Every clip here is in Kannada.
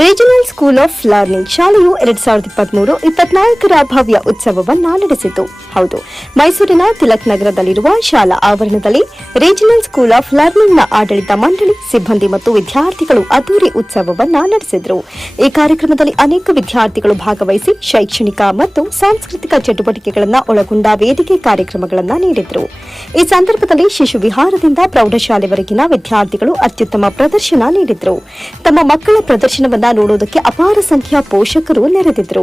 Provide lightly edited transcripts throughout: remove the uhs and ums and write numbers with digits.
ರೀಜನಲ್ ಸ್ಕೂಲ್ ಆಫ್ ಲರ್ನಿಂಗ್ ಶಾಲೆಯು 2023-24ರ ಭವ್ಯ ಉತ್ಸವವನ್ನು ನಡೆಸಿತು. ಹೌದು, ಮೈಸೂರಿನ ತಿಲಕ್ ನಗರದಲ್ಲಿರುವ ಶಾಲಾ ಆವರಣದಲ್ಲಿ ರೀಜನಲ್ ಸ್ಕೂಲ್ ಆಫ್ ಲರ್ನಿಂಗ್ನ ಆಡಳಿತ ಮಂಡಳಿ, ಸಿಬ್ಬಂದಿ ಮತ್ತು ವಿದ್ಯಾರ್ಥಿಗಳು ಅದ್ದೂರಿ ಉತ್ಸವವನ್ನು ನಡೆಸಿದರು. ಈ ಕಾರ್ಯಕ್ರಮದಲ್ಲಿ ಅನೇಕ ವಿದ್ಯಾರ್ಥಿಗಳು ಭಾಗವಹಿಸಿ ಶೈಕ್ಷಣಿಕ ಮತ್ತು ಸಾಂಸ್ಕೃತಿಕ ಚಟುವಟಿಕೆಗಳನ್ನು ಒಳಗೊಂಡ ವೇದಿಕೆ ಕಾರ್ಯಕ್ರಮಗಳನ್ನು ನೀಡಿದರು. ಈ ಸಂದರ್ಭದಲ್ಲಿ ಶಿಶು ವಿಹಾರದಿಂದ ಪ್ರೌಢಶಾಲೆವರೆಗಿನ ವಿದ್ಯಾರ್ಥಿಗಳು ಅತ್ಯುತ್ತಮ ಪ್ರದರ್ಶನ ನೀಡಿದರು. ತಮ್ಮ ಮಕ್ಕಳ ಪ್ರದರ್ಶನವನ್ನು ನೋಡುವುದಕ್ಕೆ ಅಪಾರ ಸಂಖ್ಯೆಯ ಪೋಷಕರು ನೆರೆದಿದ್ದರು.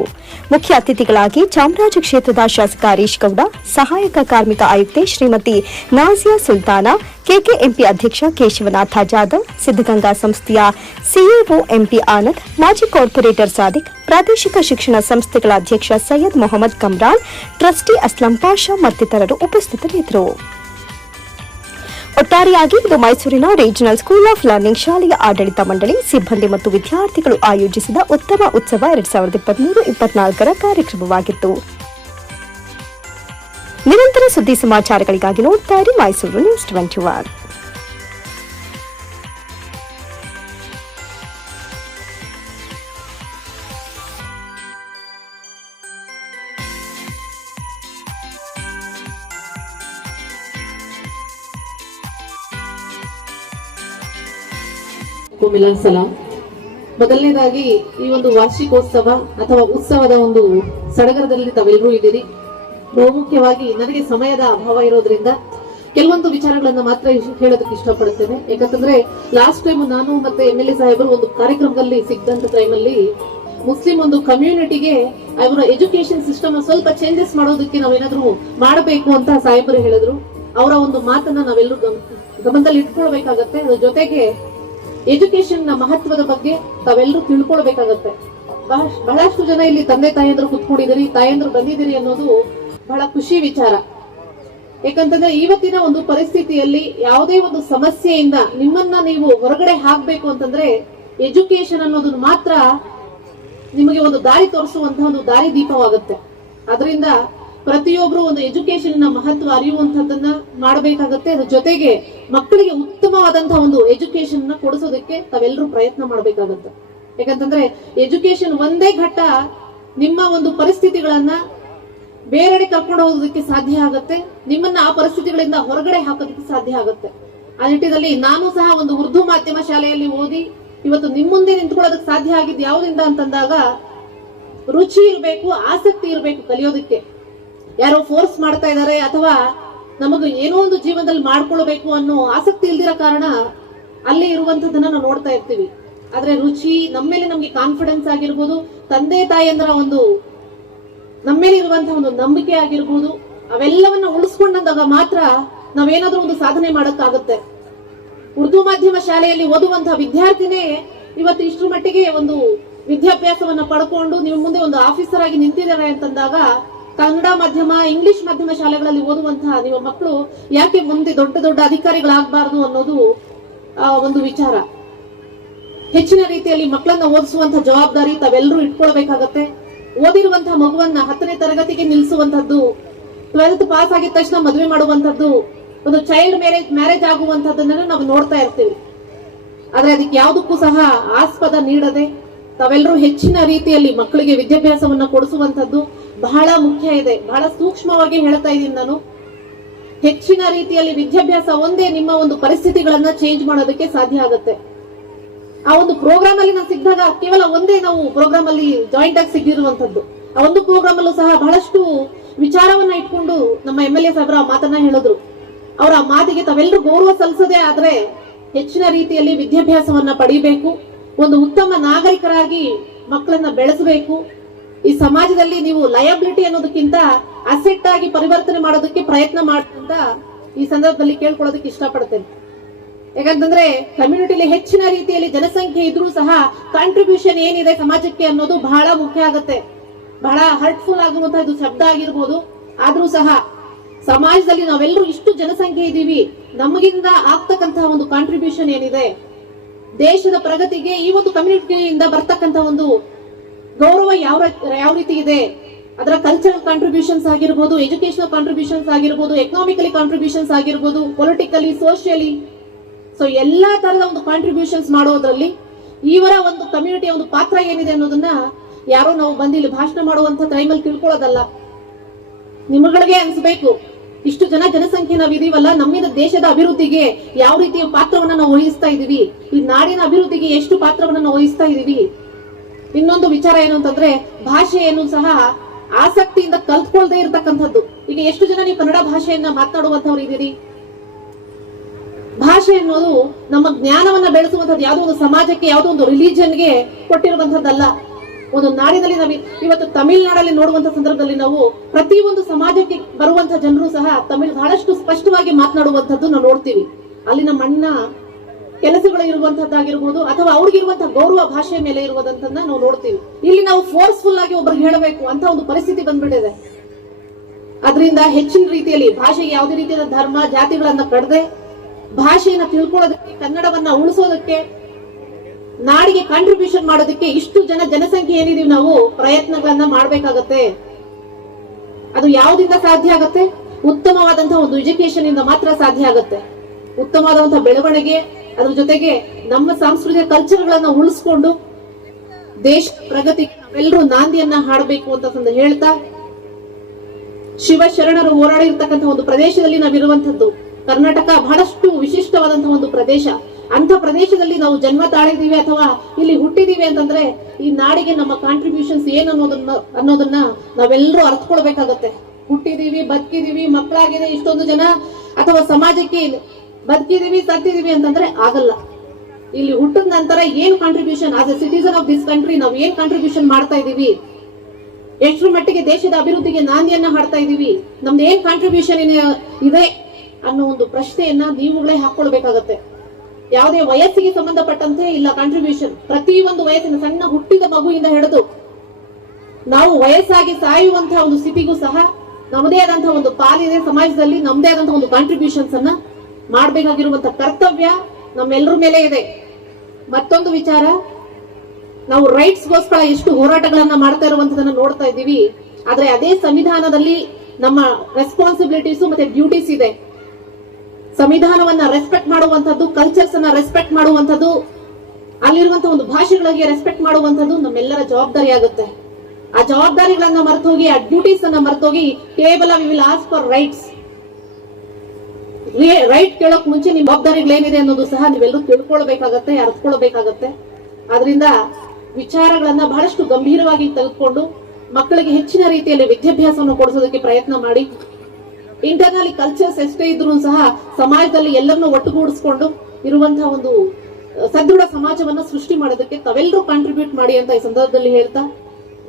ಮುಖ್ಯ ಅತಿಥಿಗಳಾಗಿ ಚಾಮರಾಜ ಕ್ಷೇತ್ರದ ಶಾಸಕ ಹರೀಶ್ ಗೌಡ, ಸಹಾಯಕ ಕಾರ್ಮಿಕ ಆಯುಕ್ತೆ ಶ್ರೀಮತಿ ನಾಜಿಯಾ ಸುಲ್ತಾನ, ಕೆಕೆಎಂಪಿ ಅಧ್ಯಕ್ಷ ಕೇಶವನಾಥ ಜಾಧವ್, ಸಿದ್ದಗಂಗಾ ಸಂಸ್ಥೆಯ ಸಿಇಒ ಎಂಪಿ ಆನಂದ್, ಮಾಜಿ ಕಾರ್ಪೊರೇಟರ್ ಸಾದಿಕ್, ಪ್ರಾದೇಶಿಕ ಶಿಕ್ಷಣ ಸಂಸ್ಥೆಗಳ ಅಧ್ಯಕ್ಷ ಸೈಯದ್ ಮೊಹಮ್ಮದ್ ಕಮ್ರಾನ್, ಟ್ರಸ್ಟಿ ಅಸ್ಲಂ ಪಾಷಾ ಮತ್ತಿತರರು ಉಪಸ್ಥಿತರಿದ್ದರು. ಒಟ್ಟಾರೆಯಾಗಿ ಇದು ಮೈಸೂರಿನ ರೀಜನಲ್ ಸ್ಕೂಲ್ ಆಫ್ ಲರ್ನಿಂಗ್ ಶಾಲೆಯ ಆಡಳಿತ ಮಂಡಳಿ, ಸಿಬ್ಬಂದಿ ಮತ್ತು ವಿದ್ಯಾರ್ಥಿಗಳು ಆಯೋಜಿಸಿದ ಉತ್ತಮ ಉತ್ಸವ 2023-24ರ ಕಾರ್ಯಕ್ರಮವಾಗಿತ್ತು. ನಿರಂತರ ಸುದ್ದಿ ಸಮಾಚಾರಗಳಿಗಾಗಿ ನೋಡ್ತಾ ಇರಿ ಮೈಸೂರು ನ್ಯೂಸ್ 21. ಮಿಲನ್ ಸಲಾಂ. ಮೊದಲನೇದಾಗಿ ಈ ಒಂದು ವಾರ್ಷಿಕೋತ್ಸವ ಅಥವಾ ಉತ್ಸವದ ಒಂದು ಸಡಗರದಲ್ಲಿ ತಾವೆಲ್ಲರೂ ಇದ್ದೀರಿ. ಬಹುಮುಖ್ಯವಾಗಿ ನನಗೆ ಸಮಯದ ಅಭಾವ ಇರೋದ್ರಿಂದ ಕೆಲವೊಂದು ವಿಚಾರಗಳನ್ನ ಮಾತ್ರ ಹೇಳೋದಕ್ಕೆ ಇಷ್ಟಪಡುತ್ತೇನೆ. ಯಾಕಂತಂದ್ರೆ ಲಾಸ್ಟ್ ಟೈಮ್ ನಾನು ಮತ್ತೆ MLA ಸಾಹೇಬರು ಒಂದು ಕಾರ್ಯಕ್ರಮದಲ್ಲಿ ಸಿಕ್ಕಂತ ಟೈಮಲ್ಲಿ ಮುಸ್ಲಿಂ ಒಂದು ಕಮ್ಯುನಿಟಿಗೆ ಅವರ ಎಜುಕೇಶನ್ ಸಿಸ್ಟಮ್ ಸ್ವಲ್ಪ ಚೇಂಜಸ್ ಮಾಡೋದಕ್ಕೆ ನಾವೇನಾದ್ರೂ ಮಾಡಬೇಕು ಅಂತ ಸಾಹೇಬರು ಹೇಳಿದ್ರು. ಅವರ ಒಂದು ಮಾತನ್ನ ನಾವೆಲ್ಲರೂ ಗಮನದಲ್ಲಿ ಇಟ್ಕೊಳ್ಬೇಕಾಗತ್ತೆ. ಅದ್ರ ಜೊತೆಗೆ ಎಜುಕೇಶನ್ ನ ಮಹತ್ವದ ಬಗ್ಗೆ ತಾವೆಲ್ಲರೂ ತಿಳ್ಕೊಳ್ಬೇಕಾಗತ್ತೆ. ಬಹಳಷ್ಟು ಜನ ಇಲ್ಲಿ ತಂದೆ ತಾಯಂದ್ರು ಕುತ್ಕೊಂಡಿದ್ದೀರಿ, ತಾಯಂದ್ರು ಬಂದಿದ್ದೀರಿ ಅನ್ನೋದು ಬಹಳ ಖುಷಿ ವಿಚಾರ. ಯಾಕಂತಂದ್ರೆ ಇವತ್ತಿನ ಒಂದು ಪರಿಸ್ಥಿತಿಯಲ್ಲಿ ಯಾವುದೇ ಒಂದು ಸಮಸ್ಯೆಯಿಂದ ನಿಮ್ಮನ್ನ ನೀವು ಹೊರಗಡೆ ಹಾಕ್ಬೇಕು ಅಂತಂದ್ರೆ ಎಜುಕೇಶನ್ ಅನ್ನೋದನ್ನ ಮಾತ್ರ ನಿಮಗೆ ಒಂದು ದಾರಿ ತೋರಿಸುವಂತಹ ಒಂದು ದಾರಿ ದೀಪವಾಗುತ್ತೆ. ಅದರಿಂದ ಪ್ರತಿಯೊಬ್ರು ಒಂದು ಎಜುಕೇಶನ್ ನ ಮಹತ್ವ ಅರಿಯುವಂತಹದನ್ನ ಮಾಡಬೇಕಾಗತ್ತೆ. ಅದ್ರ ಜೊತೆಗೆ ಮಕ್ಕಳಿಗೆ ಉತ್ತಮವಾದಂತಹ ಒಂದು ಎಜುಕೇಶನ್ ನ ಕೊಡಿಸೋದಕ್ಕೆ ತಾವೆಲ್ಲರೂ ಪ್ರಯತ್ನ ಮಾಡಬೇಕಾಗತ್ತೆ. ಯಾಕಂತಂದ್ರೆ ಎಜುಕೇಶನ್ ಒಂದೇ ಘಟ್ಟ ನಿಮ್ಮ ಒಂದು ಪರಿಸ್ಥಿತಿಗಳನ್ನ ಬೇರೆಡೆ ಕರ್ಕೊಂಡು ಹೋಗೋದಕ್ಕೆ ಸಾಧ್ಯ ಆಗುತ್ತೆ, ನಿಮ್ಮನ್ನ ಆ ಪರಿಸ್ಥಿತಿಗಳಿಂದ ಹೊರಗಡೆ ಹಾಕೋದಕ್ಕೆ ಸಾಧ್ಯ ಆಗುತ್ತೆ. ಆ ನಿಟ್ಟಿನಲ್ಲಿ ನಾನು ಸಹ ಒಂದು ಉರ್ದು ಮಾಧ್ಯಮ ಶಾಲೆಯಲ್ಲಿ ಓದಿ ಇವತ್ತು ನಿಮ್ಮ ಮುಂದೆ ನಿಂತ್ಕೊಳ್ಳೋದಕ್ಕೆ ಸಾಧ್ಯ ಆಗಿದ್ದು ಯಾವುದರಿಂದ ಅಂತಂದಾಗ ರುಚಿ ಇರಬೇಕು, ಆಸಕ್ತಿ ಇರಬೇಕು ಕಲಿಯೋದಕ್ಕೆ. ಯಾರೋ ಫೋರ್ಸ್ ಮಾಡ್ತಾ ಇದ್ದಾರೆ ಅಥವಾ ನಮಗ ಏನೋ ಒಂದು ಜೀವನದಲ್ಲಿ ಮಾಡ್ಕೊಳ್ಬೇಕು ಅನ್ನೋ ಆಸಕ್ತಿ ಇಲ್ದಿರೋ ಕಾರಣ ಅಲ್ಲೇ ಇರುವಂತದನ್ನ ನಾವು ನೋಡ್ತಾ ಇರ್ತೀವಿ. ಆದ್ರೆ ರುಚಿ, ನಮ್ಮೇಲೆ ನಮ್ಗೆ ಕಾನ್ಫಿಡೆನ್ಸ್ ಆಗಿರ್ಬೋದು, ತಂದೆ ತಾಯಿಯಂದ್ರ ಒಂದು ನಮ್ಮೇಲೆ ಇರುವಂತಹ ಒಂದು ನಂಬಿಕೆ ಆಗಿರ್ಬೋದು, ಅವೆಲ್ಲವನ್ನ ಉಳಿಸ್ಕೊಂಡಂದಾಗ ಮಾತ್ರ ನಾವೇನಾದ್ರೂ ಒಂದು ಸಾಧನೆ ಮಾಡಕ್ಕಾಗತ್ತೆ. ಉರ್ದು ಮಾಧ್ಯಮ ಶಾಲೆಯಲ್ಲಿ ಓದುವಂತಹ ವಿದ್ಯಾರ್ಥಿನೇ ಇವತ್ತು ಇಷ್ಟರ ಮಟ್ಟಿಗೆ ಒಂದು ವಿದ್ಯಾಭ್ಯಾಸವನ್ನ ಪಡ್ಕೊಂಡು ನಿಮ್ಮ ಮುಂದೆ ಒಂದು ಆಫೀಸರ್ ಆಗಿ ನಿಂತಿದ್ದಾರೆ ಅಂತಂದಾಗ ಕನ್ನಡ ಮಾಧ್ಯಮ, ಇಂಗ್ಲಿಷ್ ಮಾಧ್ಯಮ ಶಾಲೆಗಳಲ್ಲಿ ಓದುವಂತಹ ನಿಮ್ಮ ಮಕ್ಕಳು ಯಾಕೆ ಮುಂದೆ ದೊಡ್ಡ ದೊಡ್ಡ ಅಧಿಕಾರಿಗಳಾಗಬಾರದು ಅನ್ನೋದು ಒಂದು ವಿಚಾರ. ಹೆಚ್ಚಿನ ರೀತಿಯಲ್ಲಿ ಮಕ್ಕಳನ್ನ ಓದಿಸುವಂತಹ ಜವಾಬ್ದಾರಿ ತಾವೆಲ್ಲರೂ ಇಟ್ಕೊಳ್ಬೇಕಾಗತ್ತೆ. ಓದಿರುವಂತಹ ಮಗುವನ್ನ 10ನೇ ತರಗತಿಗೆ ನಿಲ್ಲಿಸುವಂತದ್ದು, 12th ಪಾಸ್ ಆಗಿದ ತಕ್ಷಣ ಮದುವೆ ಮಾಡುವಂತದ್ದು, ಒಂದು ಚೈಲ್ಡ್ ಮ್ಯಾರೇಜ್ ಆಗುವಂತದ್ದನ್ನ ನಾವು ನೋಡ್ತಾ ಇರ್ತೀವಿ. ಆದ್ರೆ ಅದಕ್ಕೆ ಯಾವುದಕ್ಕೂ ಸಹ ಆಸ್ಪದ ನೀಡದೆ ತಾವೆಲ್ಲರೂ ಹೆಚ್ಚಿನ ರೀತಿಯಲ್ಲಿ ಮಕ್ಕಳಿಗೆ ವಿದ್ಯಾಭ್ಯಾಸವನ್ನ ಕೊಡಿಸುವಂತದ್ದು ಬಹಳ ಮುಖ್ಯ ಇದೆ. ಬಹಳ ಸೂಕ್ಷ್ಮವಾಗಿ ಹೇಳ್ತಾ ಇದ್ದೀನಿ ನಾನು. ಹೆಚ್ಚಿನ ರೀತಿಯಲ್ಲಿ ವಿದ್ಯಾಭ್ಯಾಸ ಒಂದೇ ನಿಮ್ಮ ಒಂದು ಪರಿಸ್ಥಿತಿಗಳನ್ನ ಚೇಂಜ್ ಮಾಡೋದಕ್ಕೆ ಸಾಧ್ಯ ಆಗುತ್ತೆ. ಆ ಒಂದು ಪ್ರೋಗ್ರಾಮ್ ಅಲ್ಲಿ ನಾವು ಸಿಕ್ಕಿದಾಗ ಕೇವಲ ಒಂದೇ ನಾವು ಪ್ರೋಗ್ರಾಮ್ ಅಲ್ಲಿ ಜಾಯಿಂಟ್ ಆಗಿ ಸಿಗಿರುವಂತದ್ದು. ಆ ಒಂದು ಪ್ರೋಗ್ರಾಮ್ ಅಲ್ಲೂ ಸಹ ಬಹಳಷ್ಟು ವಿಚಾರವನ್ನ ಇಟ್ಕೊಂಡು ನಮ್ಮ MLA ಸಾಹೇಬ್ರ ಮಾತನ್ನ ಹೇಳಿದ್ರು. ಅವರ ಮಾತಿಗೆ ತಾವೆಲ್ಲರೂ ಗೌರವ ಸಲ್ಲಿಸದೆ ಆದ್ರೆ ಹೆಚ್ಚಿನ ರೀತಿಯಲ್ಲಿ ವಿದ್ಯಾಭ್ಯಾಸವನ್ನ ಪಡಿಬೇಕು, ಒಂದು ಉತ್ತಮ ನಾಗರಿಕರಾಗಿ ಮಕ್ಕಳನ್ನ ಬೆಳೆಸಬೇಕು. ಈ ಸಮಾಜದಲ್ಲಿ ನೀವು ಲಯಬಿಲಿಟಿ ಅನ್ನೋದಕ್ಕಿಂತ ಅಸೆಟ್ ಆಗಿ ಪರಿವರ್ತನೆ ಮಾಡೋದಕ್ಕೆ ಪ್ರಯತ್ನ ಅಂತ ಈ ಸಂದರ್ಭದಲ್ಲಿ ಕೇಳ್ಕೊಳ್ಳೋದಕ್ಕೆ ಇಷ್ಟಪಡ್ತೇನೆ. ಯಾಕಂತಂದ್ರೆ ಕಮ್ಯುನಿಟಿಲಿ ಹೆಚ್ಚಿನ ರೀತಿಯಲ್ಲಿ ಜನಸಂಖ್ಯೆ ಇದ್ರೂ ಸಹ ಕಾಂಟ್ರಿಬ್ಯೂಷನ್ ಏನಿದೆ ಸಮಾಜಕ್ಕೆ ಅನ್ನೋದು ಬಹಳ ಮುಖ್ಯ ಆಗುತ್ತೆ. ಬಹಳ ಹರ್ಟ್ಫುಲ್ ಆಗುವಂತಹ ಇದು ಶಬ್ದ ಆಗಿರ್ಬೋದು, ಆದ್ರೂ ಸಹ ಸಮಾಜದಲ್ಲಿ ನಾವೆಲ್ಲರೂ ಇಷ್ಟು ಜನಸಂಖ್ಯೆ ಇದ್ದೀವಿ, ನಮಗಿಂದ ಆಗ್ತಕ್ಕಂತಹ ಒಂದು ಕಾಂಟ್ರಿಬ್ಯೂಷನ್ ಏನಿದೆ ದೇಶದ ಪ್ರಗತಿಗೆ, ಈ ಒಂದು ಕಮ್ಯುನಿಟಿಯಿಂದ ಬರ್ತಕ್ಕಂಥ ಒಂದು ಗೌರವ ಯಾವ ರೀತಿ ಇದೆ, ಅದರ ಕಲ್ಚರಲ್ ಕಾಂಟ್ರಿಬ್ಯೂಷನ್ಸ್ ಆಗಿರ್ಬೋದು, ಎಜುಕೇಶನಲ್ ಕಾಂಟ್ರಿಬ್ಯೂಷನ್ಸ್ ಆಗಿರ್ಬೋದು, ಎಕನಾಮಿಕಲಿ ಕಾಂಟ್ರಿಬ್ಯೂಷನ್ಸ್ ಆಗಿರ್ಬೋದು, ಪೊಲಿಟಿಕಲಿ, ಸೋಷಿಯಲಿ, ಸೊ ಎಲ್ಲಾ ತರದ ಒಂದು ಕಾಂಟ್ರಿಬ್ಯೂಷನ್ಸ್ ಮಾಡೋದ್ರಲ್ಲಿ ಇವರ ಒಂದು ಕಮ್ಯುನಿಟಿಯ ಒಂದು ಪಾತ್ರ ಏನಿದೆ ಅನ್ನೋದನ್ನ ಯಾರೋ ನಾವು ಬಂದು ಇಲ್ಲಿ ಭಾಷಣ ಮಾಡುವಂತ ಟೈಮಲ್ಲಿ ತಿಳ್ಕೊಳ್ಳೋದಲ್ಲ. ನಿಮಗಳಿಗೆ ಅನ್ಸ್ಬೇಕು, ಇಷ್ಟು ಜನಸಂಖ್ಯೆ ನಾವು ಇದೀವಲ್ಲ, ನಮ್ಮಿಂದ ದೇಶದ ಅಭಿವೃದ್ಧಿಗೆ ಯಾವ ರೀತಿಯ ಪಾತ್ರವನ್ನ ನಾವು ವಹಿಸ್ತಾ ಇದೀವಿ, ಈ ನಾಡಿನ ಅಭಿವೃದ್ಧಿಗೆ ಎಷ್ಟು ಪಾತ್ರವನ್ನ ನಾವು ವಹಿಸ್ತಾ ಇದೀವಿ. ಇನ್ನೊಂದು ವಿಚಾರ ಏನು ಅಂತಂದ್ರೆ, ಭಾಷೆಯನ್ನು ಸಹ ಆಸಕ್ತಿಯಿಂದ ಕಲ್ತ್ಕೊಳ್ದೇ ಇರತಕ್ಕಂಥದ್ದು. ಈಗ ಎಷ್ಟು ಜನ ನೀವು ಕನ್ನಡ ಭಾಷೆಯನ್ನ ಮಾತನಾಡುವಂತವ್ರು ಇದ್ದೀರಿ? ಭಾಷೆ ಅನ್ನೋದು ನಮ್ಮ ಜ್ಞಾನವನ್ನ ಬೆಳೆಸುವಂತದ್ದು, ಯಾವುದೋ ಒಂದು ಸಮಾಜಕ್ಕೆ, ಯಾವುದೋ ಒಂದು ರಿಲಿಜನ್ಗೆ ಕೊಟ್ಟಿರುವಂತದ್ದಲ್ಲ. ಒಂದು ನಾಡಿನಲ್ಲಿ ನಾವು ಇವತ್ತು ತಮಿಳುನಾಡಲ್ಲಿ ನೋಡುವಂತ ಸಂದರ್ಭದಲ್ಲಿ ನಾವು ಪ್ರತಿಯೊಂದು ಸಮಾಜಕ್ಕೆ ಬರುವಂತ ಜನರು ಸಹ ತಮಿಳ್ ಬಹಳಷ್ಟು ಸ್ಪಷ್ಟವಾಗಿ ಮಾತನಾಡುವಂತದ್ದು ನಾವು ನೋಡ್ತೀವಿ. ಅಲ್ಲಿನ ಮಣ್ಣ ಕೆಲಸಗಳು ಇರುವಂತದ್ದಾಗಿರ್ಬೋದು ಅಥವಾ ಅವ್ರಿಗಿರುವಂತಹ ಗೌರವ ಭಾಷೆಯ ಮೇಲೆ ಇರುವುದಂತನ್ನ ನಾವು ನೋಡ್ತೀವಿ. ಇಲ್ಲಿ ನಾವು ಫೋರ್ಸ್ಫುಲ್ ಆಗಿ ಒಬ್ಬರಿಗೆ ಹೇಳಬೇಕು ಅಂತ ಒಂದು ಪರಿಸ್ಥಿತಿ ಬಂದ್ಬಿಟ್ಟಿದೆ. ಅದರಿಂದ ಹೆಚ್ಚಿನ ರೀತಿಯಲ್ಲಿ ಭಾಷೆಗೆ ಯಾವುದೇ ರೀತಿಯಾದ ಧರ್ಮ ಜಾತಿಗಳನ್ನ ಕಡದೆ ಭಾಷೆಯನ್ನ ತಿಳ್ಕೊಳ್ಳೋದಕ್ಕೆ, ಕನ್ನಡವನ್ನ ಉಳಿಸೋದಕ್ಕೆ, ನಾಡಿಗೆ ಕಾಂಟ್ರಿಬ್ಯೂಷನ್ ಮಾಡೋದಕ್ಕೆ ಇಷ್ಟು ಜನಸಂಖ್ಯೆ ಏನಿದೀವಿ ನಾವು ಪ್ರಯತ್ನಗಳನ್ನ ಮಾಡ್ಬೇಕಾಗತ್ತೆ. ಅದು ಯಾವುದರಿಂದ ಸಾಧ್ಯ ಆಗತ್ತೆ? ಉತ್ತಮವಾದಂತಹ ಒಂದು ಎಜುಕೇಶನ್ ಇಂದ ಮಾತ್ರ ಸಾಧ್ಯ ಆಗತ್ತೆ. ಉತ್ತಮವಾದಂತಹ ಬೆಳವಣಿಗೆ, ಅದ್ರ ಜೊತೆಗೆ ನಮ್ಮ ಸಾಂಸ್ಕೃತಿಕ ಕಲ್ಚರ್ಗಳನ್ನ ಉಳಿಸ್ಕೊಂಡು ದೇಶ ಪ್ರಗತಿಗೆ ನಾವೆಲ್ಲರೂ ನಾಂದಿಯನ್ನ ಹಾಡಬೇಕು ಅಂತ ಹೇಳ್ತಾ, ಶಿವಶರಣರು ಹೋರಾಡಿರ್ತಕ್ಕಂಥ ಒಂದು ಪ್ರದೇಶದಲ್ಲಿ ನಾವಿರುವಂತದ್ದು. ಕರ್ನಾಟಕ ಬಹಳಷ್ಟು ವಿಶಿಷ್ಟವಾದಂತಹ ಒಂದು ಪ್ರದೇಶ. ಅಂತ ಪ್ರದೇಶದಲ್ಲಿ ನಾವು ಜನ್ಮ ತಾಳಿದೀವಿ ಅಥವಾ ಇಲ್ಲಿ ಹುಟ್ಟಿದೀವಿ ಅಂತಂದ್ರೆ ಈ ನಾಡಿಗೆ ನಮ್ಮ ಕಾಂಟ್ರಿಬ್ಯೂಷನ್ಸ್ ಏನು ಅನ್ನೋದನ್ನ ನಾವೆಲ್ಲರೂ ಅರ್ಥಕೊಳ್ಬೇಕಾಗತ್ತೆ. ಹುಟ್ಟಿದೀವಿ, ಬದುಕಿದೀವಿ, ಮಕ್ಕಳಾಗಿದೆ ಇಷ್ಟೊಂದು ಜನ, ಅಥವಾ ಸಮಾಜಕ್ಕೆ ಬದುಕಿದೀವಿ, ಸತ್ತಿದೀವಿ ಅಂತಂದ್ರೆ ಆಗಲ್ಲ. ಇಲ್ಲಿ ಹುಟ್ಟಿದ ನಂತರ ಏನ್ contribution as A citizen of this country ನಾವು ಏನ್ ಕಾಂಟ್ರಿಬ್ಯೂಷನ್ ಮಾಡ್ತಾ ಇದೀವಿ, ಎಷ್ಟರ ಮಟ್ಟಿಗೆ ದೇಶದ ಅಭಿವೃದ್ಧಿಗೆ ನಾಂದಿಯನ್ನ ಹಾಡ್ತಾ ಇದೀವಿ, ನಮ್ದು ಏನ್ ಕಾಂಟ್ರಿಬ್ಯೂಷನ್ ಇದೆ ಅನ್ನೋ ಒಂದು ಪ್ರಶ್ನೆಯನ್ನ ನೀವುಗಳೇ ಹಾಕೊಳ್ಬೇಕಾಗತ್ತೆ. ಯಾವುದೇ ವಯಸ್ಸಿಗೆ ಸಂಬಂಧಪಟ್ಟಂತೆ ಇಲ್ಲ ಕಾಂಟ್ರಿಬ್ಯೂಷನ್. ಪ್ರತಿಯೊಂದು ವಯಸ್ಸಿನ ಸಣ್ಣ ಹುಟ್ಟಿದ ಮಗುವಿಂದ ಹಿಡಿದು ನಾವು ವಯಸ್ಸಾಗಿ ಸಾಯುವಂತಹ ಒಂದು ಸ್ಥಿತಿಗೂ ಸಹ ನಮ್ಮದೇ ಆದಂತಹ ಒಂದು ಪಾಲಿದೆ ಸಮಾಜದಲ್ಲಿ. ನಮ್ಮದೇ ಆದಂತಹ ಒಂದು ಕಾಂಟ್ರಿಬ್ಯೂಷನ್ಸ್ ಅನ್ನ ಮಾಡಬೇಕಾಗಿರುವಂತಹ ಕರ್ತವ್ಯ ನಮ್ಮೆಲ್ಲರ ಮೇಲೆ ಇದೆ. ಮತ್ತೊಂದು ವಿಚಾರ, ನಾವು ರೈಟ್ಸ್ಗೋಸ್ಕರ ಎಷ್ಟು ಹೋರಾಟಗಳನ್ನ ಮಾಡ್ತಾ ಇರುವಂತದನ್ನ ನೋಡ್ತಾ ಇದ್ದೀವಿ. ಆದ್ರೆ ಅದೇ ಸಂವಿಧಾನದಲ್ಲಿ ನಮ್ಮ ರೆಸ್ಪಾನ್ಸಿಬಿಲಿಟೀಸ್ ಮತ್ತೆ ಡ್ಯೂಟೀಸ್ ಇದೆ. ಸಂವಿಧಾನವನ್ನ ರೆಸ್ಪೆಕ್ಟ್ ಮಾಡುವಂತದ್ದು, ಕಲ್ಚರ್ಸ್ ಅನ್ನ ರೆಸ್ಪೆಕ್ಟ್ ಮಾಡುವಂತದ್ದು, ಅಲ್ಲಿರುವಂತಹ ಒಂದು ಭಾಷೆಗಳಿಗೆ ರೆಸ್ಪೆಕ್ಟ್ ಮಾಡುವಂತದ್ದು ನಮ್ಮೆಲ್ಲರ ಜವಾಬ್ದಾರಿ ಆಗುತ್ತೆ. ಆ ಜವಾಬ್ದಾರಿಗಳನ್ನ ಮರೆತೋಗಿ, ಆ ಡ್ಯೂಟೀಸ್ ಅನ್ನ ಮರೆತೋಗಿ ಕೇವಲ we will ask for rights. Right ಕೇಳೋಕ್ ಮುಂಚೆ ನಿಮ್ ಜವಾಬ್ದಾರಿಗಳೇನಿದೆ ಅನ್ನೋದು ಸಹ ನೀವೆಲ್ಲರೂ ತಿಳ್ಕೊಳ್ಬೇಕಾಗತ್ತೆ, ಅರ್ಥಕೊಳ್ಬೇಕಾಗತ್ತೆ. ಆದ್ರಿಂದ ವಿಚಾರಗಳನ್ನ ಬಹಳಷ್ಟು ಗಂಭೀರವಾಗಿ ತೆಗೆದುಕೊಂಡು ಮಕ್ಕಳಿಗೆ ಹೆಚ್ಚಿನ ರೀತಿಯಲ್ಲಿ ವಿದ್ಯಾಭ್ಯಾಸವನ್ನು ಕೊಡಿಸೋದಕ್ಕೆ ಪ್ರಯತ್ನ ಮಾಡಿ. ಇಂಟರ್ನಲಿ ಕಲ್ಚರ್ಸ್ ಎಷ್ಟೇ ಇದ್ರೂ ಸಹ ಸಮಾಜದಲ್ಲಿ ಎಲ್ಲರನ್ನೂ ಒಟ್ಟುಗೂಡಿಸ್ಕೊಂಡು ಇರುವಂತಹ ಒಂದು ಸದೃಢ ಸಮಾಜವನ್ನ ಸೃಷ್ಟಿ ಮಾಡೋದಕ್ಕೆ ತಾವೆಲ್ಲರೂ ಕಾಂಟ್ರಿಬ್ಯೂಟ್ ಮಾಡಿ ಅಂತ ಈ ಸಂದರ್ಭದಲ್ಲಿ ಹೇಳ್ತಾ,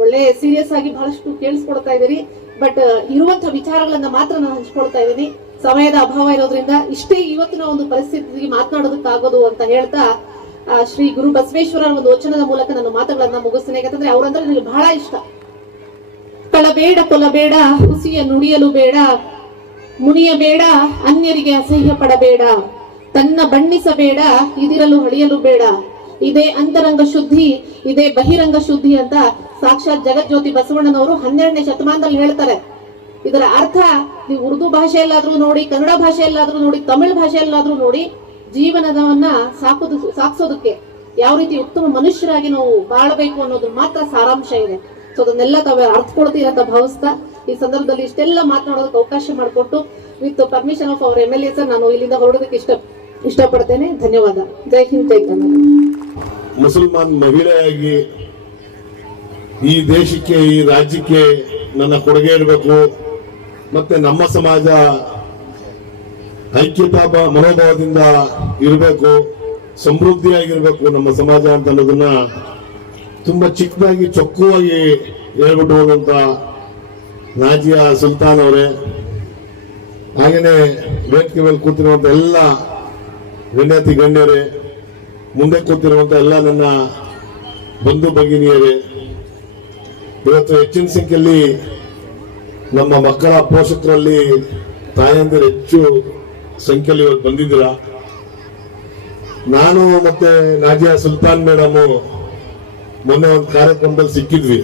ಒಳ್ಳೆ ಸೀರಿಯಸ್ ಆಗಿ ಬಹಳಷ್ಟು ಕೇಳಿಸ್ಕೊಡ್ತಾ ಇದೀರಿ. ಬಟ್ ಇರುವಂತಹ ವಿಚಾರಗಳನ್ನ ಮಾತ್ರ ನಾನು ಹಂಚ್ಕೊಳ್ತಾ ಇದ್ದೀನಿ. ಸಮಯದ ಅಭಾವ ಇರೋದ್ರಿಂದ ಇಷ್ಟೇ ಇವತ್ತಿನ ಒಂದು ಪರಿಸ್ಥಿತಿಗೆ ಮಾತನಾಡೋದಕ್ಕಾಗೋದು ಅಂತ ಹೇಳ್ತಾ, ಶ್ರೀ ಗುರು ಬಸವೇಶ್ವರ ಒಂದು ವಚನದ ಮೂಲಕ ನನ್ನ ಮಾತುಗಳನ್ನ ಮುಗಿಸ್ತೀನಿ. ಯಾಕಂದ್ರೆ ಅವರಂದ್ರೆ ನನಗೆ ಬಹಳ ಇಷ್ಟ. ಕಳಬೇಡ ಕೊಲಬೇಡ, ಹುಸಿಯ ನುಡಿಯಲು ಬೇಡ, ಮುನಿಯಬೇಡ, ಅನ್ಯರಿಗೆ ಅಸಹ್ಯ ಪಡಬೇಡ, ತನ್ನ ಬಣ್ಣಿಸಬೇಡ, ಇದಿರಲು ಹಳಿಯಲು ಬೇಡ, ಇದೇ ಅಂತರಂಗ ಶುದ್ಧಿ, ಇದೇ ಬಹಿರಂಗ ಶುದ್ಧಿ ಅಂತ ಸಾಕ್ಷಾತ್ ಜಗಜ್ಯೋತಿ ಬಸವಣ್ಣನವರು 12ನೇ ಶತಮಾನದಲ್ಲಿ ಹೇಳ್ತಾರೆ. ಇದರ ಅರ್ಥ ನೀವು ಉರ್ದು ಭಾಷೆಯಲ್ಲಾದ್ರೂ ನೋಡಿ, ಕನ್ನಡ ಭಾಷೆಯಲ್ಲಾದ್ರೂ ನೋಡಿ, ತಮಿಳು ಭಾಷೆಯಲ್ಲಾದ್ರೂ ನೋಡಿ, ಜೀವನವನ್ನ ಸಾಗಿಸೋದಕ್ಕೆ ಯಾವ ರೀತಿ ಉತ್ತಮ ಮನುಷ್ಯರಾಗಿ ನಾವು ಬಾಳಬೇಕು ಅನ್ನೋದು ಮಾತ್ರ ಸಾರಾಂಶ ಇದೆ. ಸೊ ಅದನ್ನೆಲ್ಲ ತಾವೇ ಅರ್ಥಕೊಳ್ತೀರ ಅಂತ ಭಾವಿಸ್ತಾ ಈ ಸಂದರ್ಭದಲ್ಲಿ ಇಷ್ಟೆಲ್ಲ ಮಾತನಾಡೋದಕ್ಕೆ ಅವಕಾಶ ಮಾಡಿಕೊಟ್ಟು with permission of our MLA sir ನಾನು ಇಲ್ಲಿಂದ ಹೊರಡೋದಕ್ಕೆ ಇಷ್ಟಪಡ್ತೇನೆ. ಧನ್ಯವಾದ. ಜೈ ಹಿಂದ್, ಜೈ ಕನ್ನಡ. ಮುಸಲ್ಮಾನ್ ಮಹಿಳೆಯಾಗಿ ಈ ದೇಶಕ್ಕೆ, ಈ ರಾಜ್ಯಕ್ಕೆ ನನ್ನ ಕೊಡುಗೆ ಇರಬೇಕು, ಮತ್ತೆ ನಮ್ಮ ಸಮಾಜ ಐಕ್ಯತಾ ಮನೋಭಾವದಿಂದ ಇರಬೇಕು, ಸಮೃದ್ಧಿಯಾಗಿರ್ಬೇಕು ನಮ್ಮ ಸಮಾಜ ಅಂತ ಅನ್ನೋದನ್ನ ತುಂಬಾ ಚಿಕ್ಕದಾಗಿ ಚೊಕ್ಕವಾಗಿ ಹೇಳ್ಬಿಟ್ಟು ಹೋದಂತ ನಾಜಿಯಾ ಸುಲ್ತಾನ್ ಅವರೇ, ಹಾಗೇನೆ ವೇದಿಕೆ ಮೇಲೆ ಕೂತಿರುವಂತ ಎಲ್ಲ ಗಣ್ಯಾತಿ ಗಣ್ಯರೇ, ಮುಂದೆ ಕೂತಿರುವಂತ ಎಲ್ಲ ನನ್ನ ಬಂಧು ಭಗಿನಿಯರೇ, ಇವತ್ತು ಹೆಚ್ಚಿನ ಸಂಖ್ಯೆಯಲ್ಲಿ ನಮ್ಮ ಮಕ್ಕಳ ಪೋಷಕರಲ್ಲಿ ತಾಯಂದಿರು ಹೆಚ್ಚು ಸಂಖ್ಯೆಯಲ್ಲಿ ಇವತ್ತು ಬಂದಿದ್ದೀರಾ. ನಾನು ಮತ್ತೆ ನಾಜಿಯಾ ಸುಲ್ತಾನ್ ಮೇಡಮ್ ಮೊನ್ನೆ ಒಂದು ಕಾರ್ಯಕ್ರಮದಲ್ಲಿ ಸಿಕ್ಕಿದ್ವಿ.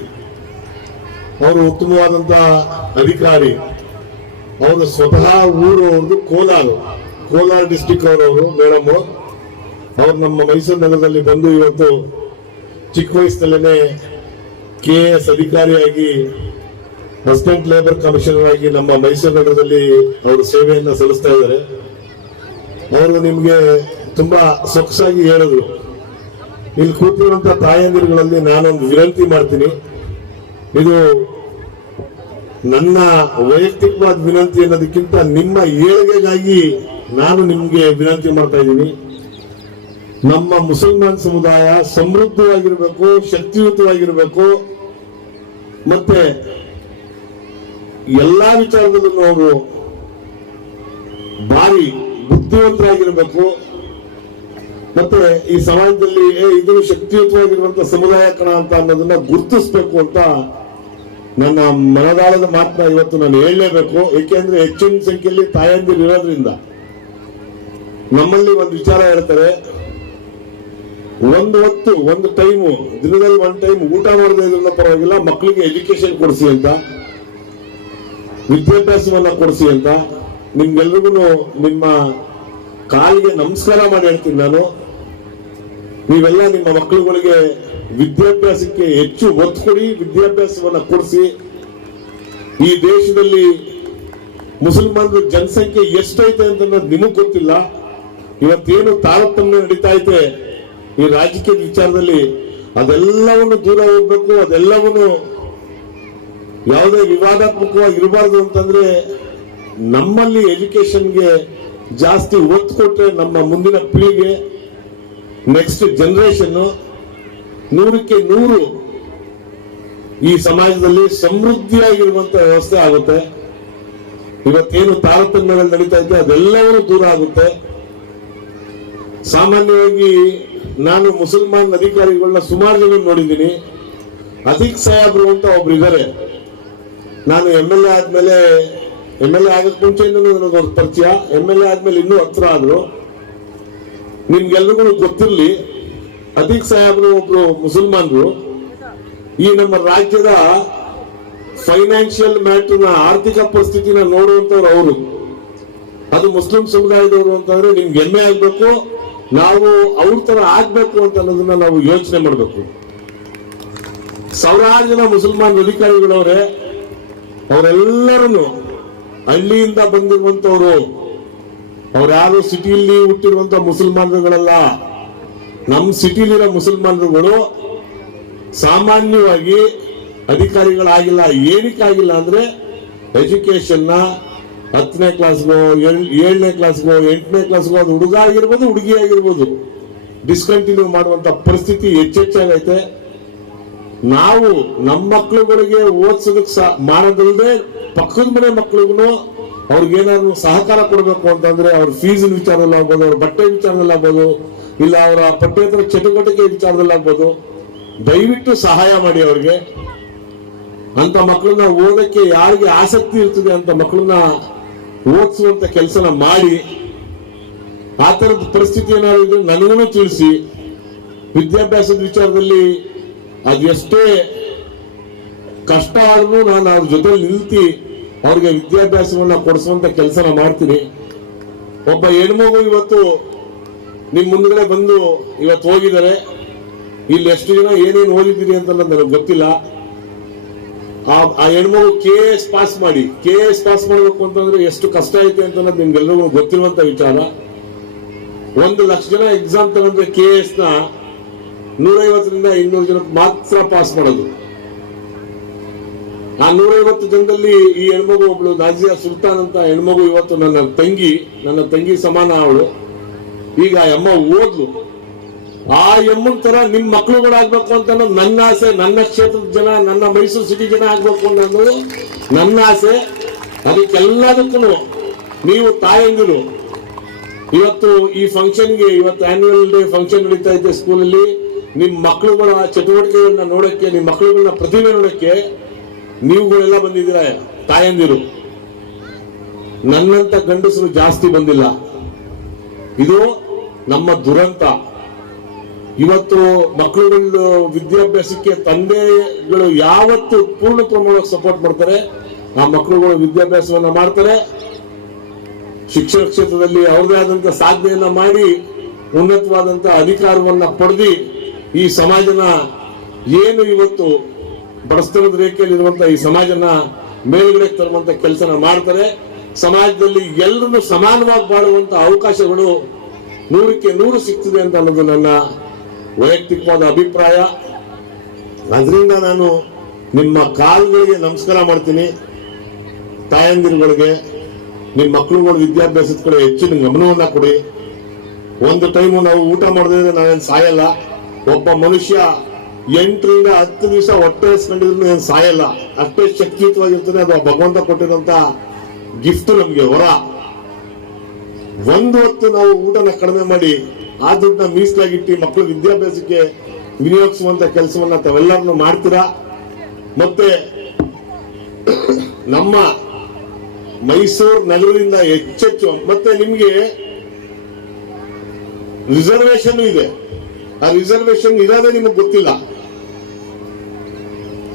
ಅವರು ಉತ್ತಮವಾದಂತ ಅಧಿಕಾರಿ. ಅವರು ಸ್ವತಃ ಊರು ಅವ್ರದ್ದು ಕೋಲಾರ ಡಿಸ್ಟಿಕ್ ಅವರವರು ಮೇಡಮ್. ಅವರು ನಮ್ಮ ಮೈಸೂರು ನಗರದಲ್ಲಿ ಬಂದು ಇವತ್ತು ಚಿಕ್ಕ ವಯಸ್ಸಿನಲ್ಲೇ KS ಅಧಿಕಾರಿಯಾಗಿ ಅಸಿಸ್ಟೆಂಟ್ ಲೇಬರ್ ಕಮಿಷನರ್ ಆಗಿ ನಮ್ಮ ಮೈಸೂರು ನಗರದಲ್ಲಿ ಅವರು ಸೇವೆಯನ್ನ ಸಲ್ಲಿಸ್ತಾ ಇದ್ದಾರೆ. ಅವರು ನಿಮ್ಗೆ ತುಂಬಾ ಸೊಗಸಾಗಿ ಹೇಳಿದ್ರು. ಇಲ್ಲಿ ಕೂತಿರುವಂತ ತಾಯಂದಿರುಗಳಲ್ಲಿ ನಾನೊಂದು ವಿನಂತಿ ಮಾಡ್ತೀನಿ. ಇದು ನನ್ನ ವೈಯಕ್ತಿಕವಾದ ವಿನಂತಿ ಅನ್ನೋದಕ್ಕಿಂತ ನಿಮ್ಮ ಏಳಿಗೆಗಾಗಿ ನಾನು ನಿಮ್ಗೆ ವಿನಂತಿ ಮಾಡ್ತಾ ಇದ್ದೀನಿ. ನಮ್ಮ ಮುಸಲ್ಮಾನ್ ಸಮುದಾಯ ಸಮೃದ್ಧವಾಗಿರ್ಬೇಕು, ಶಕ್ತಿಯುತವಾಗಿರ್ಬೇಕು, ಮತ್ತೆ ಎಲ್ಲಾ ವಿಚಾರದಲ್ಲೂ ಅವರು ಭಾರಿ ಬುದ್ಧಿವಂತರಾಗಿರ್ಬೇಕು. ಮತ್ತೆ ಈ ಸಮಾಜದಲ್ಲಿ ಇದು ಶಕ್ತಿಯುತವಾಗಿರುವಂತಹ ಸಮುದಾಯ ಕಣ ಅಂತ ಅನ್ನೋದನ್ನ ಗುರುತಿಸ್ಬೇಕು ಅಂತ ನನ್ನ ಮನದಾಳದ ಮಾತನ್ನ ಇವತ್ತು ನಾನು ಹೇಳಲೇಬೇಕು. ಏಕೆಂದ್ರೆ ಹೆಚ್ಚಿನ ಸಂಖ್ಯೆಯಲ್ಲಿ ತಾಯಂದಿರು ಇರೋದ್ರಿಂದ ನಮ್ಮಲ್ಲಿ ಒಂದು ವಿಚಾರ ಹೇಳ್ತಾರೆ, ಒಂದು ಹೊತ್ತು ಒಂದು ಟೈಮು ದಿನದಲ್ಲಿ ಒಂದು ಟೈಮ್ ಊಟ ಮಾಡದೇ ಇದ್ರೂ ಪರವಾಗಿಲ್ಲ, ಮಕ್ಕಳಿಗೆ ಎಜುಕೇಶನ್ ಕೊಡಿಸಿ ಅಂತ, ವಿದ್ಯಾಭ್ಯಾಸವನ್ನ ಕೊಡಿಸಿ ಅಂತ. ನಿಮ್ಗೆಲ್ರಿಗೂ ನಿಮ್ಮ ಕಾಲಿಗೆ ನಮಸ್ಕಾರ ಮಾಡಿ ಹೇಳ್ತೀನಿ ನಾನು. ನೀವೆಲ್ಲ ನಿಮ್ಮ ಮಕ್ಕಳುಗಳಿಗೆ ವಿದ್ಯಾಭ್ಯಾಸಕ್ಕೆ ಹೆಚ್ಚು ಒತ್ತು ಕೊಡಿ, ವಿದ್ಯಾಭ್ಯಾಸವನ್ನ ಕೊಡಿಸಿ. ಈ ದೇಶದಲ್ಲಿ ಮುಸಲ್ಮಾನರ ಜನಸಂಖ್ಯೆ ಎಷ್ಟೈತೆ ಅಂತ ನಿಮಗ್ ಗೊತ್ತಿಲ್ಲ. ಇವತ್ತೇನು ತಾರತಮ್ಯ ನಡೀತಾ ಐತೆ ಈ ರಾಜಕೀಯ ವಿಚಾರದಲ್ಲಿ, ಅದೆಲ್ಲವನ್ನು ದೂರ ಹೋಗ್ಬೇಕು. ಅದೆಲ್ಲವನ್ನು ಯಾವುದೇ ವಿವಾದಾತ್ಮಕವಾಗಿ ಇರಬಾರ್ದು ಅಂತಂದ್ರೆ ನಮ್ಮಲ್ಲಿ ಎಜುಕೇಶನ್ಗೆ ಜಾಸ್ತಿ ಒತ್ತು ಕೊಟ್ಟರೆ ನಮ್ಮ ಮುಂದಿನ ಪೀಳಿಗೆ, ನೆಕ್ಸ್ಟ್ ಜನರೇಷನ್ 100ಕ್ಕೆ 100 ಈ ಸಮಾಜದಲ್ಲಿ ಸಮೃದ್ಧಿಯಾಗಿರುವಂತ ವ್ಯವಸ್ಥೆ ಆಗುತ್ತೆ. ಇವತ್ತೇನು ತಾರತಮ್ಯಗಳು ನಡೀತಾ ಇದೆ ಅದೆಲ್ಲವೂ ದೂರ ಆಗುತ್ತೆ. ಸಾಮಾನ್ಯವಾಗಿ ನಾನು ಮುಸಲ್ಮಾನ್ ಅಧಿಕಾರಿಗಳನ್ನ ಸುಮಾರು ಜನ ನೋಡಿದ್ದೀನಿ. ಅತೀಕ್ ಸಾಹೇಬ್ರು ಅಂತ ಒಬ್ರು ಇದ್ದಾರೆ. ನಾನು MLA ಆದ್ಮೇಲೆ, MLA ಆಗಕ್ ಮುಂಚೆಯಿಂದ ನನಗೊಂದು ಪರಿಚಯ, MLA ಆದ್ಮೇಲೆ ಇನ್ನೂ ಹತ್ರ ಆದ್ರು. ನಿಮ್ಗೆಲ್ರಿಗೂ ಗೊತ್ತಿರ್ಲಿ, ಅತೀಕ್ ಸಾಹೇಬ್ರು ಒಬ್ರು ಮುಸಲ್ಮಾನರು. ಈ ನಮ್ಮ ರಾಜ್ಯದ ಫೈನಾನ್ಷಿಯಲ್ ಮ್ಯಾಟರ್ನ, ಆರ್ಥಿಕ ಪರಿಸ್ಥಿತಿನ ನೋಡುವಂತವ್ರು ಅವರು. ಅದು ಮುಸ್ಲಿಂ ಸಮುದಾಯದವರು ಅಂತಂದ್ರೆ ನಿಮ್ಗೆ ಹೆಮ್ಮೆ ಆಗ್ಬೇಕು. ನಾವು ಅವ್ರ ತರ ಆಗ್ಬೇಕು ಅಂತ ಅನ್ನೋದನ್ನ ನಾವು ಯೋಚನೆ ಮಾಡಬೇಕು. ಸಾವಿರಾರು ಜನ ಮುಸಲ್ಮಾನ್ ಅಧಿಕಾರಿಗಳವರೇ, ಅವರೆಲ್ಲರನ್ನು ಹಳ್ಳಿಯಿಂದ ಬಂದಿರುವಂತವ್ರು. ಅವ್ರ್ಯಾರು ಸಿಟಿಯಲ್ಲಿ ಹುಟ್ಟಿರುವಂತ ಮುಸಲ್ಮಾನರುಗಳಲ್ಲ. ನಮ್ಮ ಸಿಟಿಲಿರೋ ಮುಸಲ್ಮಾನರುಗಳು ಸಾಮಾನ್ಯವಾಗಿ ಅಧಿಕಾರಿಗಳಾಗಿಲ್ಲ. ಏನಕ್ಕಾಗಿಲ್ಲ ಅಂದ್ರೆ ಎಜುಕೇಶನ್ 10ನೇ ಕ್ಲಾಸ್ಗೋ 7ನೇ ಕ್ಲಾಸ್ಗೋ 8ನೇ ಕ್ಲಾಸ್ಗೋ ಅದು ಹುಡುಗ ಆಗಿರ್ಬೋದು ಹುಡುಗಿ ಆಗಿರ್ಬೋದು ಡಿಸ್ಕಂಟಿನ್ಯೂ ಮಾಡುವಂತ ಪರಿಸ್ಥಿತಿ ಹೆಚ್ಚೆಚ್ಚಾಗೈತೆ. ನಾವು ನಮ್ಮ ಮಕ್ಕಳುಗಳಿಗೆ ಓದಿಸೋದಕ್ಕೆ ಮಾಡೋದಲ್ಲದೆ ಪಕ್ಕದ ಮನೆ ಮಕ್ಕಳಿಗೂ ಅವ್ರಿಗೇನಾದ್ರು ಸಹಕಾರ ಕೊಡಬೇಕು ಅಂತಂದ್ರೆ ಅವ್ರ ಫೀಸಿನ ವಿಚಾರದಲ್ಲಿ ಆಗ್ಬೋದು, ಅವ್ರ ಬಟ್ಟೆ ವಿಚಾರದಲ್ಲಿ ಆಗ್ಬೋದು, ಇಲ್ಲ ಅವರ ಪಠ್ಯೇತರ ಚಟುವಟಿಕೆ ವಿಚಾರದಲ್ಲಿ ಆಗ್ಬೋದು, ದಯವಿಟ್ಟು ಸಹಾಯ ಮಾಡಿ ಅವ್ರಿಗೆ. ಅಂತ ಮಕ್ಕಳನ್ನ ಓದಕ್ಕೆ ಯಾರಿಗೆ ಆಸಕ್ತಿ ಇರ್ತದೆ ಅಂತ ಮಕ್ಕಳನ್ನ ಓದಿಸುವಂತ ಕೆಲಸನ ಮಾಡಿ. ಆ ತರದ ಪರಿಸ್ಥಿತಿ ಏನಾದ್ರು ಇದ್ರೆ ನನಗೂ ತಿಳಿಸಿ. ವಿದ್ಯಾಭ್ಯಾಸದ ವಿಚಾರದಲ್ಲಿ ಅದೆಷ್ಟೇ ಕಷ್ಟ ಆದ್ರೂ ನಾನು ಅವ್ರ ಜೊತೆ ನಿಲ್ತಿ ಅವ್ರಿಗೆ ವಿದ್ಯಾಭ್ಯಾಸವನ್ನ ಕೊಡಿಸುವಂತ ಕೆಲಸನ ಮಾಡ್ತೀನಿ. ಒಬ್ಬ ಹೆಣ್ಮಗು ಇವತ್ತು ನಿಮ್ ಮುಂದ್ಗಡೆ ಬಂದು ಇವತ್ತು ಹೋಗಿದ್ದಾರೆ. ಇಲ್ಲಿ ಎಷ್ಟು ಜನ ಏನೇನು ಓದಿದ್ದೀರಿ ಅಂತ ನನಗೆ ಗೊತ್ತಿಲ್ಲ. ಆ ಹೆಣ್ಮಗು KS ಪಾಸ್ ಮಾಡಿ, KS ಪಾಸ್ ಮಾಡಬೇಕು ಅಂತಂದ್ರೆ ಎಷ್ಟು ಕಷ್ಟ ಐತೆ ಅಂತ ನಿಮ್ಗೆಲ್ಲರಿಗೂ ಗೊತ್ತಿರುವಂತ ವಿಚಾರ. 1 ಲಕ್ಷ ಜನ ಎಕ್ಸಾಮ್ ತಗೊಂಡ್ರೆ KS ನ 150ರಿಂದ 200 ಜನಕ್ಕೆ ಮಾತ್ರ ಪಾಸ್ ಮಾಡೋದು. ಆ 150 ಜನದಲ್ಲಿ ಈ ಹೆಣ್ಮಗು ಒಬ್ಳು ನಾಜಿಯಾ ಸುಲ್ತಾನ್ ಅಂತ ಹೆಣ್ಮಗು ಇವತ್ತು ನನ್ನ ತಂಗಿ ಸಮಾನ ಅವಳು. ಈಗ ಅಮ್ಮ ಓದ್ಲು. ಆ ಎಮ್ಮನ್ ತರ ನಿಮ್ ಮಕ್ಕಳುಗಳಾಗ್ಬೇಕು ಅಂತ ನನ್ನ ಆಸೆ. ನನ್ನ ಕ್ಷೇತ್ರದ ಜನ, ನನ್ನ ಮೈಸೂರು ಸಿಟಿ ಜನ ಆಗ್ಬೇಕು ಅನ್ನೋದು ನನ್ನ ಆಸೆ. ಅದಕ್ಕೆಲ್ಲದಕ್ಕೂ ನೀವು ತಾಯಂದಿರು ಇವತ್ತು ಈ ಫಂಕ್ಷನ್ಗೆ, ಇವತ್ತು ಆನ್ಯುವಲ್ ಡೇ ಫಂಕ್ಷನ್ ನಡೀತಾ ಇದೆ ಸ್ಕೂಲಲ್ಲಿ, ನಿಮ್ ಮಕ್ಕಳುಗಳ ಚಟುವಟಿಕೆಗಳನ್ನ ನೋಡಕ್ಕೆ, ನಿಮ್ ಮಕ್ಕಳುಗಳನ್ನ ಪ್ರತಿಭೆ ನೋಡಕ್ಕೆ ನೀವುಗಳೆಲ್ಲ ಬಂದಿದ್ದೀರಾ ತಾಯಂದಿರು. ನನ್ನಂತ ಗಂಡಸರು ಜಾಸ್ತಿ ಬಂದಿಲ್ಲ. ಇದು ನಮ್ಮ ದುರಂತ. ಇವತ್ತು ಮಕ್ಕಳುಗಳು ವಿದ್ಯಾಭ್ಯಾಸಕ್ಕೆ ತಂದೆಗಳು ಯಾವತ್ತು ಪೂರ್ಣ ಪ್ರಮಾಣವಾಗಿ ಸಪೋರ್ಟ್ ಮಾಡ್ತಾರೆ, ಆ ಮಕ್ಕಳುಗಳು ವಿದ್ಯಾಭ್ಯಾಸವನ್ನ ಮಾಡ್ತಾರೆ. ಶಿಕ್ಷಣ ಕ್ಷೇತ್ರದಲ್ಲಿ ಅವ್ರದೇ ಆದಂತ ಸಾಧನೆಯನ್ನ ಮಾಡಿ ಉನ್ನತವಾದಂತ ಅಧಿಕಾರವನ್ನ ಪಡೆದು ಈ ಸಮಾಜನ ಏನು ಇವತ್ತು ಬಡಸ್ತನದ ರೇಖೆಯಲ್ಲಿರುವಂತ ಈ ಸಮಾಜನ ಮೇಲ್ಗಡೆ ತರುವಂತ ಕೆಲಸನ ಮಾಡ್ತಾರೆ. ಸಮಾಜದಲ್ಲಿ ಎಲ್ಲರನ್ನು ಸಮಾನವಾಗಿ ಬಾಳುವಂತ ಅವಕಾಶಗಳು 100ಕ್ಕೆ 100 ಸಿಗ್ತದೆ ಅಂತ ಅನ್ನೋದು ನನ್ನ ವೈಯಕ್ತಿಕವಾದ ಅಭಿಪ್ರಾಯ. ಅದರಿಂದ ನಾನು ನಿಮ್ಮ ಕಾಲುಗಳಿಗೆ ನಮಸ್ಕಾರ ಮಾಡ್ತೀನಿ. ತಾಯಂದಿರುಗಳಿಗೆ ನಿಮ್ಮ ಮಕ್ಕಳುಗಳ ವಿದ್ಯಾಭ್ಯಾಸದ ಕಡೆ ಹೆಚ್ಚಿನ ಗಮನವನ್ನ ಕೊಡಿ. ಒಂದು ಟೈಮು ನಾವು ಊಟ ಮಾಡಿದ್ರೆ ನಾವೇನು ಸಾಯಲ್ಲ. ಒಬ್ಬ ಮನುಷ್ಯ 8 ರಿಂದ 10 ದಿವಸ ಹೊಟ್ಟೆ ಹಸ್ಕೊಂಡಿದ್ರು ಏನು ಸಾಯಲ್ಲ. ಅಷ್ಟೇ ಶಕ್ತಿಯುತವಾಗಿರ್ತಾನೆ. ಅದು ಭಗವಂತ ಕೊಟ್ಟಿರುವಂತ ಗಿಫ್ಟ್ ನಮ್ಗೆ ವರ. ಒಂದು ಹೊತ್ತು ನಾವು ಊಟನ ಕಡಿಮೆ ಮಾಡಿ ಆ ದುಡ್ಡನ್ನ ಮೀಸಲಾಗಿಟ್ಟು ಮಕ್ಕಳ ವಿದ್ಯಾಭ್ಯಾಸಕ್ಕೆ ವಿನಿಯೋಗಿಸುವಂತ ಕೆಲಸವನ್ನ ತಾವೆಲ್ಲರನ್ನು ಮಾಡ್ತೀರಾ. ಮತ್ತೆ ನಮ್ಮ ಮೈಸೂರು ನಗರದಿಂದ ಹೆಚ್ಚೆಚ್ಚು ಮತ್ತೆ ನಿಮ್ಗೆ ರಿಸರ್ವೇಶನ್ ಇದೆ. ಆ ರಿಸರ್ವೇಶನ್ ಇರೋದೇ ನಿಮಗೆ ಗೊತ್ತಿಲ್ಲ.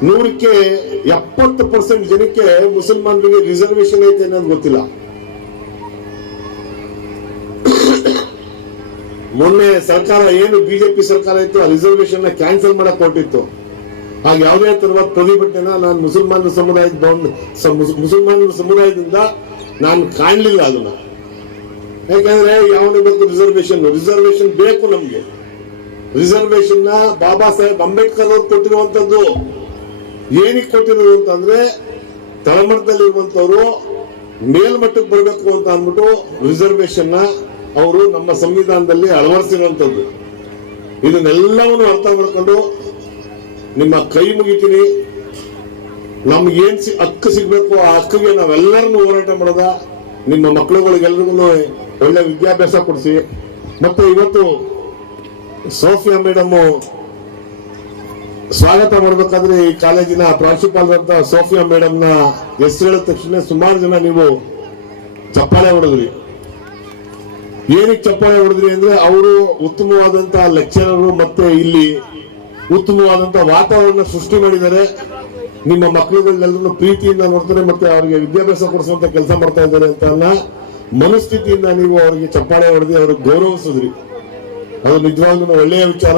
100ಕ್ಕೆ 70% ಜನಕ್ಕೆ ಮುಸಲ್ಮಾನರಿಗೆ ರಿಸರ್ವೇಶನ್ ಐತೆ ಅನ್ನೋದು ಗೊತ್ತಿಲ್ಲ. ಮೊನ್ನೆ ಸರ್ಕಾರ ಏನು ಬಿಜೆಪಿ ಸರ್ಕಾರ ಇತ್ತು ಆ ರಿಸರ್ವೇಶನ್ ಕ್ಯಾನ್ಸಲ್ ಮಾಡಕ್ ಕೊಟ್ಟಿತ್ತು. ಆಗ ಯಾವುದೇ ತರವಾದ ಪ್ರತಿಭಟನೆನ ನಾನು ಮುಸಲ್ಮಾನರ ಸಮುದಾಯದಿಂದ ನಾನು ಕಾಣಲಿಲ್ಲ ಅದನ್ನ. ಯಾಕಂದ್ರೆ ಯಾವನಿಗೆ ಬೇಕು ರಿಸರ್ವೇಶನ್ ಬೇಕು ನಮ್ಗೆ. ರಿಸರ್ವೇಶನ್ ನ ಬಾಬಾ ಸಾಹೇಬ್ ಅಂಬೇಡ್ಕರ್ ಅವರು ಕೊಟ್ಟಿರುವಂತದ್ದು. ಏನಕ್ಕೆ ಕೊಟ್ಟಿರೋದು ಅಂತಂದ್ರೆ ತಳಮಟ್ಟದಲ್ಲಿರುವಂತವ್ರು ಮೇಲ್ಮಟ್ಟಕ್ಕೆ ಬರಬೇಕು ಅಂತ ಅಂದ್ಬಿಟ್ಟು ರಿಸರ್ವೇಶನ್ ನ ಅವರು ನಮ್ಮ ಸಂವಿಧಾನದಲ್ಲಿ ಅಳವಡಿಸಿರುವಂತದ್ದು. ಇದನ್ನೆಲ್ಲವನ್ನು ಅರ್ಥ ಮಾಡ್ಕೊಂಡು ನಿಮ್ಮ ಕೈ ಮುಗಿತೀನಿ. ನಮ್ಗೇನ್ ಹಕ್ಕು ಸಿಗ್ಬೇಕು ಆ ಹಕ್ಕಿಗೆ ನಾವೆಲ್ಲರನ್ನು ಹೋರಾಟ ಮಾಡೋದ. ನಿಮ್ಮ ಮಕ್ಕಳುಗಳಿಗೆಲ್ರಿಗೂ ಒಳ್ಳೆ ವಿದ್ಯಾಭ್ಯಾಸ ಕೊಡಿಸಿ. ಮತ್ತೆ ಇವತ್ತು ಸೋಫಿಯಾ ಮೇಡಮ್ ಸ್ವಾಗತ ಮಾಡಬೇಕಾದ್ರೆ ಈ ಕಾಲೇಜಿನ ಪ್ರಾಂಶುಪಾಲರಂತ ಸೋಫಿಯಾ ಮೇಡಮ್ ನ ಹೆಸರು ಹೇಳಿದ ತಕ್ಷಣ ಸುಮಾರು ಜನ ನೀವು ಚಪ್ಪಾಳೆ ಹೊಡೆದ್ರಿ. ಏನಕ್ಕೆ ಚಪ್ಪಾಳೆ ಹೊಡೆದ್ರಿ ಅಂದ್ರೆ ಅವರು ಉತ್ತಮವಾದಂತಹ ಲೆಕ್ಚರರು ಮತ್ತೆ ಇಲ್ಲಿ ಉತ್ತಮವಾದಂತಹ ವಾತಾವರಣ ಸೃಷ್ಟಿ ಮಾಡಿದ್ದಾರೆ. ನಿಮ್ಮ ಮಕ್ಕಳುಗಳನ್ನೆಲ್ಲರೂ ಪ್ರೀತಿಯಿಂದ ನೋಡ್ತಾರೆ ಮತ್ತೆ ಅವರಿಗೆ ವಿದ್ಯಾಭ್ಯಾಸ ಕೊಡಿಸುವಂತ ಕೆಲಸ ಮಾಡ್ತಾ ಇದ್ದಾರೆ ಅಂತ ಮನಸ್ಥಿತಿಯಿಂದ ನೀವು ಅವರಿಗೆ ಚಪ್ಪಾಳೆ ಹೊಡೆದು ಅವ್ರಿಗೆ ಗೌರವಿಸಿದ್ರಿ. ಅದು ನಿಜವಾಗ್ಲೂ ಒಳ್ಳೆಯ ವಿಚಾರ.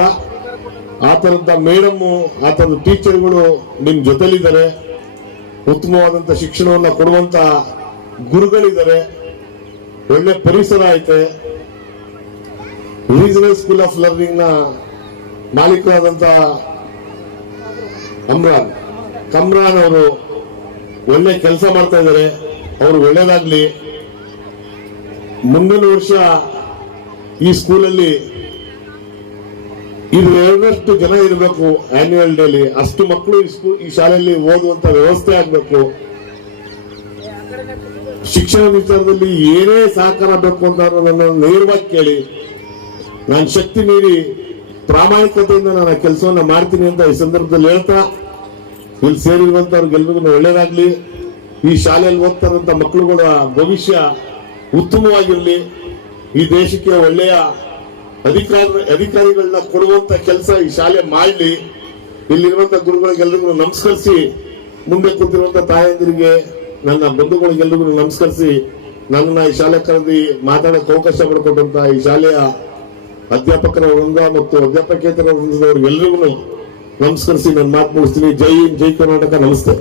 ಆ ತರದ ಮೇಡಮ್ ಆ ತರದ ಟೀಚರ್ಗಳು ನಿಮ್ ಜೊತೆಲಿದ್ದಾರೆ. ಉತ್ತಮವಾದಂತ ಶಿಕ್ಷಣವನ್ನ ಕೊಡುವಂತ ಗುರುಗಳಿದ್ದಾರೆ. ಒಳ್ಳೆ ಪರಿಸರ ಐತೆ. ರೀಜನಲ್ ಸ್ಕೂಲ್ ಆಫ್ ಲರ್ನಿಂಗ್ ನ ಮಾಲೀಕರಾದಂತ ಕಮ್ರಾನ್ ಅವರು ಒಳ್ಳೆ ಕೆಲಸ ಮಾಡ್ತಾ ಇದ್ದಾರೆ. ಅವರು ಒಳ್ಳೇದಾಗ್ಲಿ. ಮುಂದಿನ ವರ್ಷ ಈ ಸ್ಕೂಲಲ್ಲಿ ಇದು 2ರಷ್ಟು ಜನ ಇರಬೇಕು. ಆನ್ಯುವಲ್ ಡೇಲಿ ಅಷ್ಟು ಮಕ್ಕಳು ಈ ಶಾಲೆಯಲ್ಲಿ ಓದುವಂತ ವ್ಯವಸ್ಥೆ ಆಗ್ಬೇಕು. ಶಿಕ್ಷಣ ವಿಚಾರದಲ್ಲಿ ಏನೇ ಸಹಕಾರ ಬೇಕು ಅಂತ ಅನ್ನೋದನ್ನ ನೇರವಾಗಿ ಕೇಳಿ. ನಾನು ಶಕ್ತಿ ಮೀರಿ ಪ್ರಾಮಾಣಿಕತೆಯಿಂದ ನಾನು ಆ ಕೆಲಸವನ್ನ ಮಾಡ್ತೀನಿ ಅಂತ ಈ ಸಂದರ್ಭದಲ್ಲಿ ಹೇಳ್ತಾ, ಇಲ್ಲಿ ಸೇರಿರುವಂತವ್ರಿಗೆಲ್ರಿಗೂ ಒಳ್ಳೇದಾಗ್ಲಿ. ಈ ಶಾಲೆಯಲ್ಲಿ ಓದ್ತಾ ಇರುವಂತ ಮಕ್ಕಳುಗಳ ಭವಿಷ್ಯ ಉತ್ತಮವಾಗಿರ್ಲಿ. ಈ ದೇಶಕ್ಕೆ ಒಳ್ಳೆಯ ಅಧಿಕಾರಿಗಳನ್ನ ಕೊಡುವಂತ ಕೆಲಸ ಈ ಶಾಲೆ ಮಾಡಲಿ. ಇಲ್ಲಿರುವಂತ ಗುರುಗಳಿಗೆಲ್ಲರಿಗೂ ನಮಸ್ಕರಿಸಿ, ಮುಂದೆ ಕೂತಿರುವಂತ ತಾಯಂದಿರಿಗೆ ನನ್ನ ಬಂಧುಗಳಿಗೆಲ್ಲರಿಗೂ ನಮಸ್ಕರಿಸಿ, ನನ್ನ ಈ ಶಾಲೆ ಕರೆದಿ ಮಾತಾಡಕ್ಕೆ ಅವಕಾಶ ಮಾಡಿಕೊಟ್ಟಂತ ಈ ಶಾಲೆಯ ಅಧ್ಯಾಪಕರ ವೃಂದ ಮತ್ತು ಅಧ್ಯಾಪಕೇತರ ವೃಂದದವ್ರಿಗೆಲ್ಲರಿಗೂ ನಮಸ್ಕರಿಸಿ ನನ್ನ ಮಾತು ಮುಗಿಸ್ತೀನಿ. ಜೈ ಹಿಂದ್, ಜೈ ಕರ್ನಾಟಕ. ನಮಸ್ತೆ.